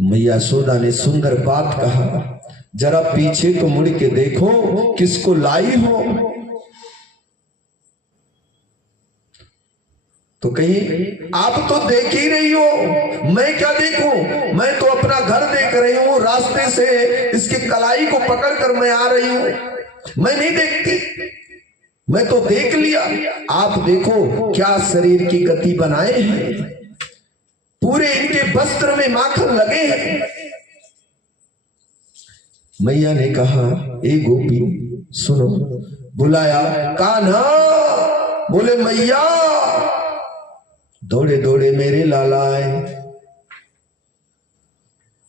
मैया यशोदा ने सुंदर बात कहा, जरा पीछे तो मुड़ के देखो किसको लाई हो। तो कहीं आप तो देख ही रही हो, मैं क्या देखूं? मैं तो अपना घर देख रही हूं, रास्ते से इसकी कलाई को पकड़कर मैं आ रही हूं, मैं नहीं देखती, मैं तो देख लिया। आप देखो क्या शरीर की गति बनाए हैं, पूरे इनके वस्त्र में माखन लगे हैं। मैया ने कहा, ए गोपी सुनो। बुलाया, कान्हा। बोले मैया। दौड़े दौड़े मेरे लाला आए,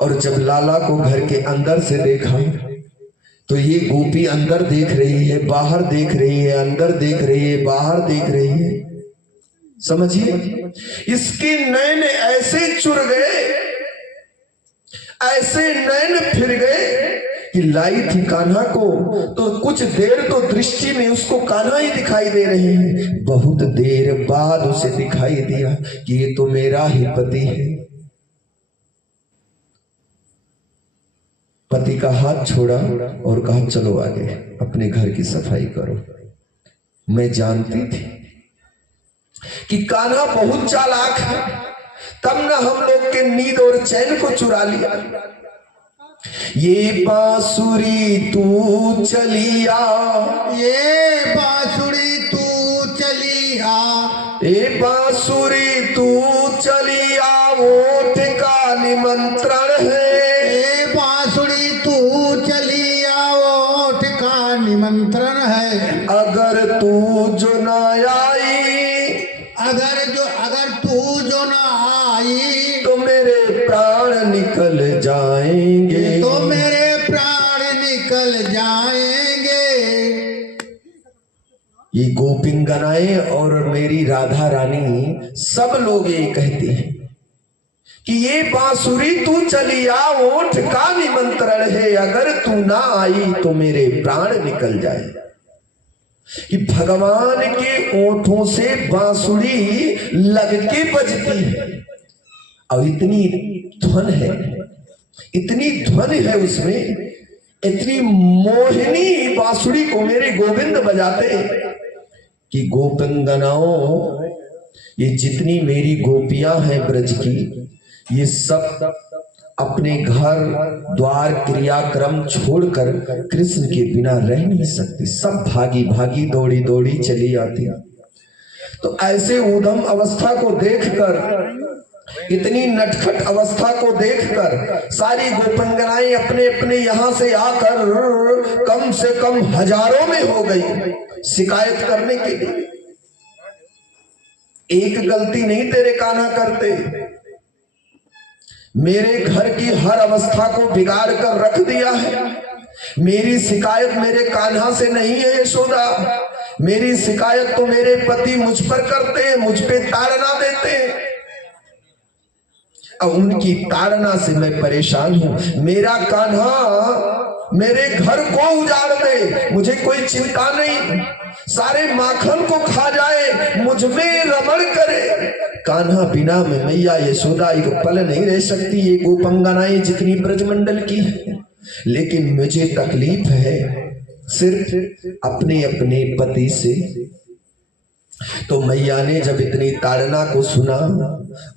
और जब लाला को घर के अंदर से देखा तो ये गोपी अंदर देख रही है, बाहर देख रही है, अंदर देख रही है, बाहर देख रही है। समझिए, इसके नैन ऐसे चुर गए, ऐसे नैन फिर गए कि लाई थी कान्हा को, तो कुछ देर तो दृष्टि में उसको कान्हा ही दिखाई दे रही है। बहुत देर बाद उसे दिखाई दिया कि ये तो मेरा ही पति है। पति का हाथ छोड़ा और कहा, चलो आगे अपने घर की सफाई करो। मैं जानती थी कि कान्हा बहुत चालाक है, तब ना हम लोग के नींद और चैन को चुरा लिया। ये बांसुरी तू चलिया, ये बांसुरी तू चलिया, ये बांसुरी तू चलिया, ओठ का निमंत्रण है। ये बांसुरी तू चलिया, ओठ का निमंत्रण है। अगर तू जो ना आई, अगर तू जो ना आई, तो मेरे प्राण निकल जाएंगे, तो मेरे प्राण निकल जाएंगे। ये गोपिंगनाएं और मेरी राधा रानी सब लोग ये कहते हैं कि ये बांसुरी तू चलिया, ओठ का निमंत्रण है। अगर तू ना आई तो मेरे प्राण निकल जाए। कि भगवान के ओठों से बांसुरी लग के बजती है, और इतनी ध्वन है, इतनी ध्वन है उसमें, इतनी मोहिनी बांसुरी को मेरे गोविंद बजाते कि गोपिंगनाओं, ये जितनी मेरी गोपियां हैं ब्रज की, ये सब अपने घर द्वार क्रियाक्रम छोड़कर कृष्ण के बिना रह नहीं सकती। सब भागी भागी दौड़ी दौड़ी चली आती। तो ऐसे उधम अवस्था को देखकर, इतनी नटखट अवस्था को देखकर सारी गोपिंगनाएं अपने अपने यहां से आकर कम से कम हजारों में हो गई शिकायत करने के लिए। एक गलती नहीं तेरे कान्हा करते, मेरे घर की हर अवस्था को बिगाड़ कर रख दिया है। मेरी शिकायत मेरे कान्हा से नहीं है यशोदा, मेरी शिकायत तो मेरे पति मुझ पर करते हैं, मुझ पे ताड़ना देते हैं। अब उनकी ताड़ना से मैं परेशान हूं। मेरा कान्हा मेरे घर को उजाड़ दे, मुझे कोई चिंता नहीं, सारे माखन को खा जाए, मुझ में रमण करे। कान्हा बिना में मैया यशोदा एक पल नहीं रह सकती। ये गोपंगनाएं जितनी ब्रजमंडल की है, लेकिन मुझे तकलीफ है सिर्फ अपने अपने पति से। तो मैया ने जब इतनी ताड़ना को सुना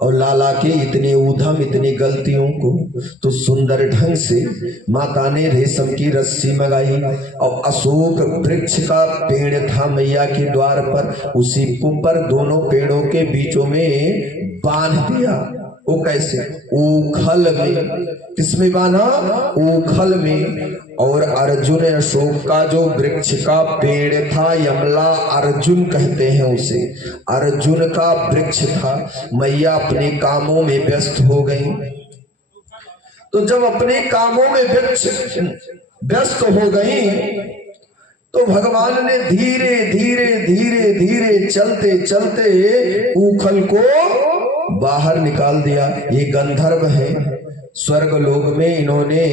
और लाला के इतने ऊधम, इतनी गलतियों को, तो सुंदर ढंग से माता ने रेशम की रस्सी मंगाई और अशोक वृक्ष का पेड़ था मैया के द्वार पर, उसी ऊपर दोनों पेड़ों के बीचों में बांध दिया। वो कैसे? ऊखल में। किसमें बांधा? ऊखल में। और अर्जुन अशोक का जो वृक्ष का पेड़ था, यमला अर्जुन कहते हैं उसे, अर्जुन का वृक्ष था। मैया अपने कामों में व्यस्त हो गई। तो जब अपने कामों में व्यस्त हो गई, तो भगवान ने धीरे धीरे धीरे धीरे चलते चलते ऊखल को बाहर निकाल दिया। ये गंधर्व है, स्वर्ग लोक में इन्होंने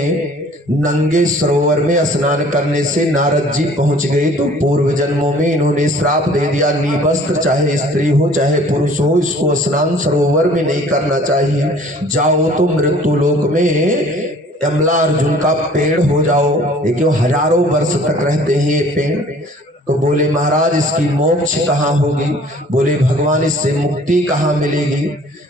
नंगे सरोवर में स्नान करने से नारद जी पहुंच गए, तो पूर्व जन्मों में इन्होंने श्राप दे दिया, निवस्त्र चाहे स्त्री हो चाहे पुरुष हो, इसको स्नान सरोवर में नहीं करना चाहिए, जाओ तो मृत्यु लोक में यमला अर्जुन का पेड़ हो जाओ। ये क्यों हजारों वर्ष तक रहते हैं ये पेड़? तो बोले महाराज इसकी मोक्ष कहाँ होगी? बोले भगवान इससे मुक्ति कहाँ मिलेगी?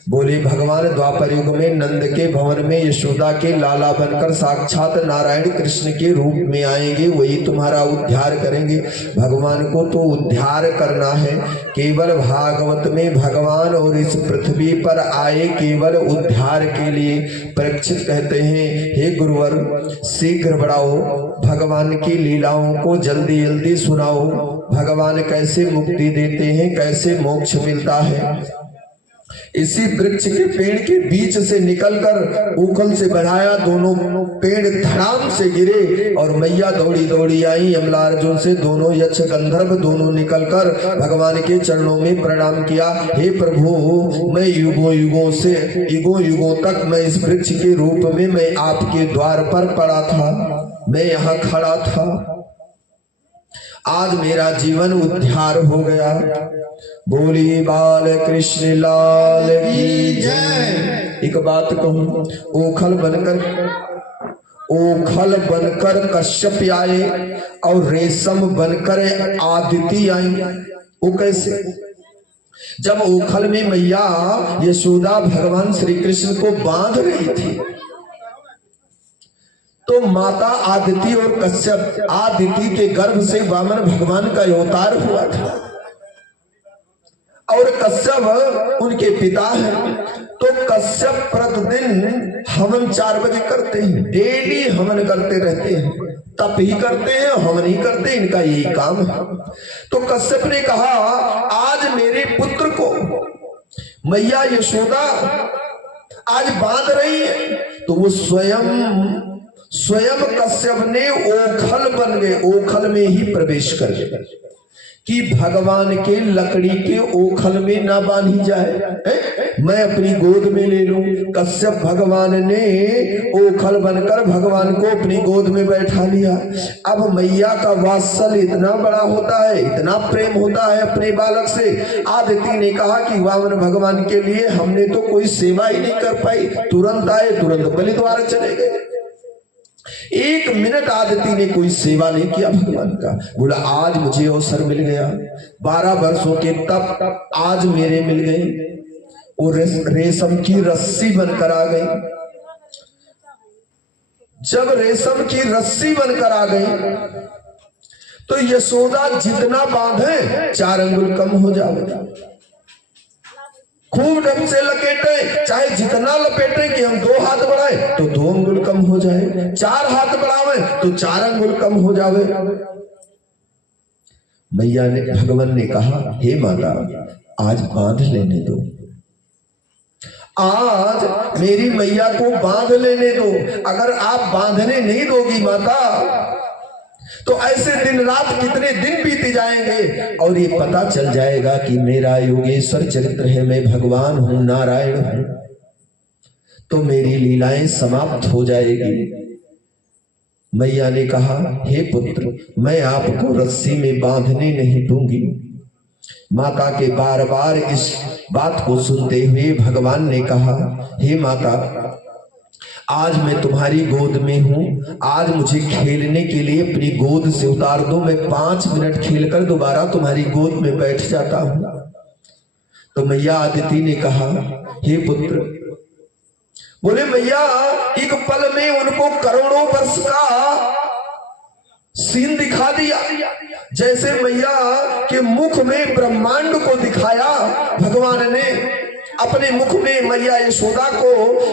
बोले भगवान द्वापर युग में नंद के भवन में यशोदा के लाला बनकर साक्षात नारायण कृष्ण के रूप में आएंगे, वही तुम्हारा उद्धार करेंगे। भगवान को तो उद्धार करना है, केवल भागवत में भगवान और इस पृथ्वी पर आए केवल उद्धार के लिए। परीक्षित कहते हैं, हे गुरुवर शीघ्र बढ़ाओ, भगवान की लीलाओं को जल्दी जल्दी सुनाओ, भगवान कैसे मुक्ति देते हैं, कैसे मोक्ष मिलता है। इसी वृक्ष के पेड़ के बीच से निकलकर ऊखल से बढ़ाया, दोनों पेड़ धड़ाम से गिरे और मैया दौड़ी दौड़ी आई यमला अर्जुन से। दोनों यक्ष गंधर्व दोनों निकलकर भगवान के चरणों में प्रणाम किया। हे प्रभु, मैं युगों युगों तक मैं इस वृक्ष के रूप में मैं आपके द्वार पर पड़ा था, मैं यहाँ खड़ा था, आज मेरा जीवन उद्धार हो गया। बोली बाल कृष्ण लाल की जय। एक बात कहूं, ओखल बनकर कश्यप आए और रेशम बनकर आदिति आई। वो कैसे? जब ओखल में मैया यशोदा भगवान श्री कृष्ण को बांध रही थी, तो माता आदिति और कश्यप, आदिति के गर्भ से वामन भगवान का अवतार हुआ था और कश्यप उनके पिता हैं। तो कश्यप प्रतिदिन हवन 4 बजे करते हैं, डेली हवन करते रहते हैं, तप ही करते हैं, हवन ही करते हैं, इनका यही काम है। तो कश्यप ने कहा, आज मेरे पुत्र को मैया यशोदा आज बांध रही है। तो वो स्वयं कश्यप ने ओखल बन गए, ओखल में ही प्रवेश कर गए कि भगवान के लकड़ी के ओखल में ना बांधी जाए, मैं अपनी गोद में ले लूं। कश्यप भगवान ने ओखल बनकर भगवान को अपनी गोद में बैठा लिया। अब मैया का वात्सल्य इतना बड़ा होता है, इतना प्रेम होता है अपने बालक से। आदिति ने कहा कि वामन भगवान के लिए हमने तो कोई सेवा ही नहीं कर पाई, तुरंत आए, तुरंत बलि द्वार चले गए। 1 मिनट आदिति ने कोई सेवा नहीं किया भगवान का। बोला आज मुझे अवसर मिल गया, 12 वर्षों के तप आज मेरे मिल गए। वो रेशम की रस्सी बनकर आ गई। जब रेशम की रस्सी बनकर आ गई तो यशोदा जितना बांधे 4 अंगुल कम हो जाएगा। खूब ढंग से लपेटे, चाहे जितना लपेटे कि हम 2 हाथ बढ़ाए तो 2 अंगुल कम हो जाए, 4 हाथ बढ़ावे तो 4 अंगुल कम हो जावे। मैया ने, भगवान ने कहा, हे माता आज बांध लेने दो, आज मेरी मैया को बांध लेने दो। अगर आप बांधने नहीं दोगी माता तो ऐसे दिन रात कितने दिन बीत जाएंगे और ये पता चल जाएगा कि मेरा योगेश्वर चरित्र है, मैं भगवान हूं, नारायण हूं, तो मेरी लीलाएं समाप्त हो जाएगी। मैया ने कहा, हे पुत्र, मैं आपको रस्सी में बांधने नहीं दूंगी। माता के बार बार इस बात को सुनते हुए भगवान ने कहा, हे माता आज मैं तुम्हारी गोद में हूं, आज मुझे खेलने के लिए अपनी गोद से उतार दो, मैं 5 मिनट खेलकर दोबारा तुम्हारी गोद में बैठ जाता हूं। तो मैया आदिति ने कहा, हे पुत्र, बोले मैया एक पल में उनको करोड़ों वर्ष का सीन दिखा दिया। जैसे मैया के मुख में ब्रह्मांड को दिखाया भगवान ने अपने मुख में मैया यशोदा को,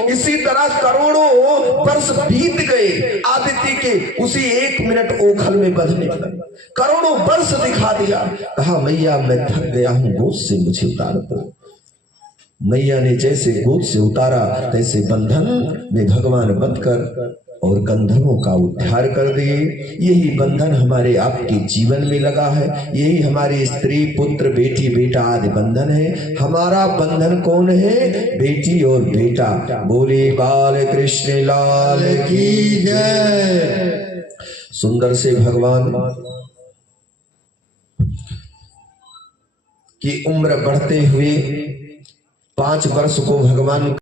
इसी तरह करोड़ों वर्ष बीत गए आदिति के उसी 1 मिनट ओखल में बंधने पर, करोड़ों वर्ष दिखा दिया। कहा मैया मैं थक गया हूं, गोद से मुझे उतार दो। मैया ने जैसे गोद से उतारा तैसे बंधन में भगवान बंधकर और गंधर्वों का उद्धार कर दिए। यही बंधन हमारे आपके जीवन में लगा है, यही हमारी स्त्री पुत्र बेटी बेटा आदि बंधन है। हमारा बंधन कौन है? बेटी और बेटा। बोले बाल कृष्ण लाल की जय। सुंदर से भगवान की उम्र बढ़ते हुए 5 वर्ष को भगवान